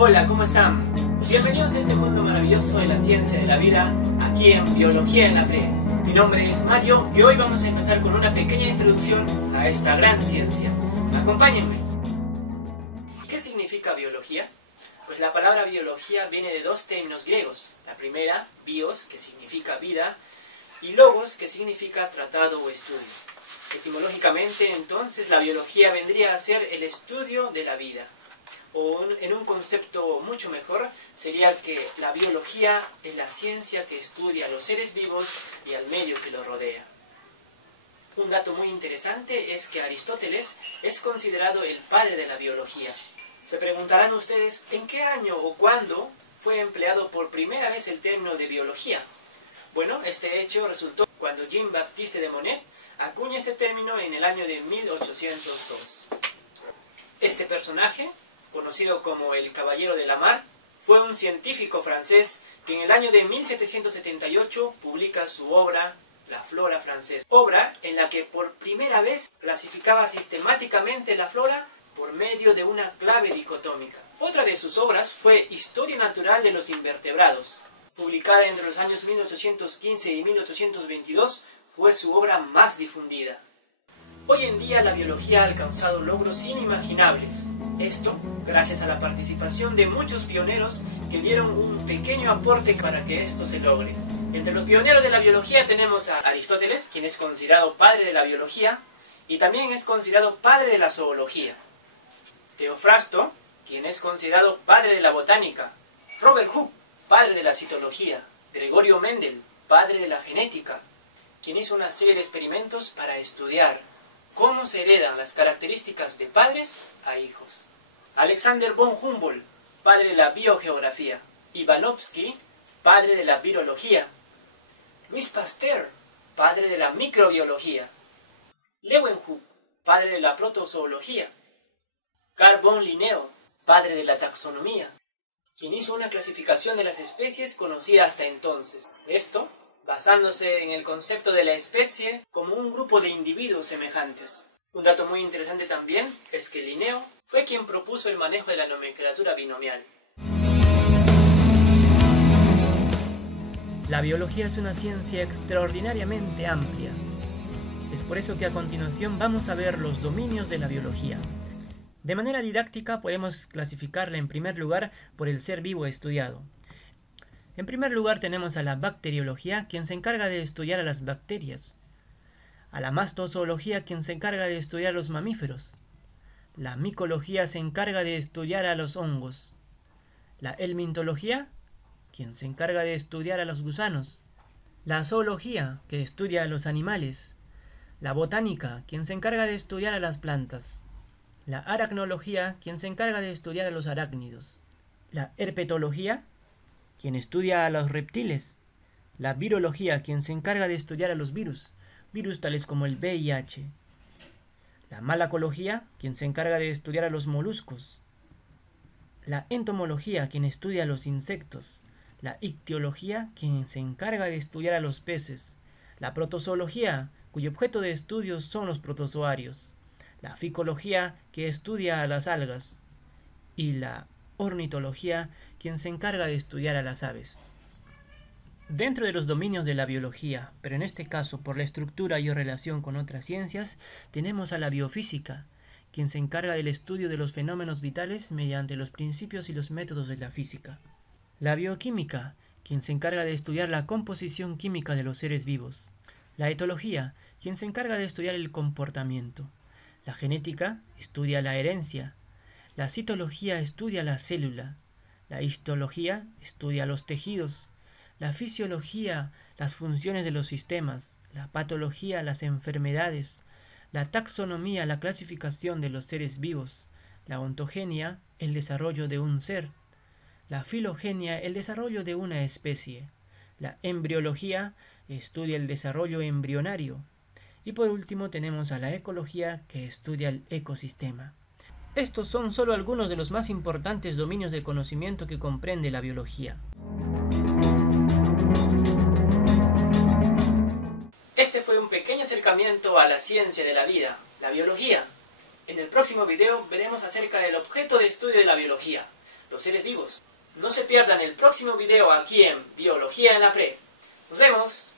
Hola, ¿cómo están? Bienvenidos a este mundo maravilloso de la ciencia de la vida, aquí en Biología en la Pre. Mi nombre es Mario y hoy vamos a empezar con una pequeña introducción a esta gran ciencia. Acompáñenme. ¿Qué significa biología? Pues la palabra biología viene de dos términos griegos. La primera, bios, que significa vida, y logos, que significa tratado o estudio. Etimológicamente, entonces, la biología vendría a ser el estudio de la vida. O en un concepto mucho mejor, sería que la biología es la ciencia que estudia a los seres vivos y al medio que los rodea. Un dato muy interesante es que Aristóteles es considerado el padre de la biología. Se preguntarán ustedes, ¿en qué año o cuándo fue empleado por primera vez el término de biología? Bueno, este hecho resultó cuando Jean-Baptiste de Monnet acuña este término en el año de 1802. Este personaje, conocido como el Caballero de la Mar, fue un científico francés que en el año de 1778 publica su obra La Flora Francesa, obra en la que por primera vez clasificaba sistemáticamente la flora por medio de una clave dicotómica. Otra de sus obras fue Historia Natural de los Invertebrados, publicada entre los años 1815 y 1822, fue su obra más difundida. Hoy en día la biología ha alcanzado logros inimaginables. Esto gracias a la participación de muchos pioneros que dieron un pequeño aporte para que esto se logre. Entre los pioneros de la biología tenemos a Aristóteles, quien es considerado padre de la biología, y también es considerado padre de la zoología. Teofrasto, quien es considerado padre de la botánica. Robert Hooke, padre de la citología. Gregorio Mendel, padre de la genética, quien hizo una serie de experimentos para estudiar cómo se heredan las características de padres a hijos. Alexander von Humboldt, padre de la biogeografía. Ivanovsky, padre de la virología. Louis Pasteur, padre de la microbiología. Leeuwenhoek, padre de la protozoología. Carl von Linneo, padre de la taxonomía, quien hizo una clasificación de las especies conocida hasta entonces. Esto basándose en el concepto de la especie como un grupo de individuos semejantes. Un dato muy interesante también es que Linneo fue quien propuso el manejo de la nomenclatura binomial. La biología es una ciencia extraordinariamente amplia. Es por eso que a continuación vamos a ver los dominios de la biología. De manera didáctica podemos clasificarla en primer lugar por el ser vivo estudiado. En primer lugar tenemos a la bacteriología, quien se encarga de estudiar a las bacterias. A la mastozoología, quien se encarga de estudiar a los mamíferos. La micología se encarga de estudiar a los hongos. La helmintología, quien se encarga de estudiar a los gusanos. La zoología, que estudia a los animales. La botánica, quien se encarga de estudiar a las plantas. La aracnología, quien se encarga de estudiar a los arácnidos. La herpetología, quien estudia a los reptiles. La virología, quien se encarga de estudiar a los virus tales como el VIH. La malacología, quien se encarga de estudiar a los moluscos. La entomología, quien estudia a los insectos. La ictiología, quien se encarga de estudiar a los peces. La protozoología, cuyo objeto de estudio son los protozoarios. La ficología, que estudia a las algas. Y la ornitología, quien se encarga de estudiar a las aves. Dentro de los dominios de la biología, pero en este caso por la estructura y relación con otras ciencias, tenemos a la biofísica, quien se encarga del estudio de los fenómenos vitales mediante los principios y los métodos de la física. La bioquímica, quien se encarga de estudiar la composición química de los seres vivos. La etología, quien se encarga de estudiar el comportamiento. La genética estudia la herencia. La citología estudia la célula. La histología estudia los tejidos. La fisiología, las funciones de los sistemas. La patología, las enfermedades. La taxonomía, la clasificación de los seres vivos. La ontogenia, el desarrollo de un ser. La filogenia, el desarrollo de una especie. La embriología estudia el desarrollo embrionario. Y por último tenemos a la ecología, que estudia el ecosistema. Estos son solo algunos de los más importantes dominios de conocimiento que comprende la biología. Este fue un pequeño acercamiento a la ciencia de la vida, la biología. En el próximo video veremos acerca del objeto de estudio de la biología. los seres vivos. No se pierdan el próximo video aquí en Biología en la Pre. ¡Nos vemos!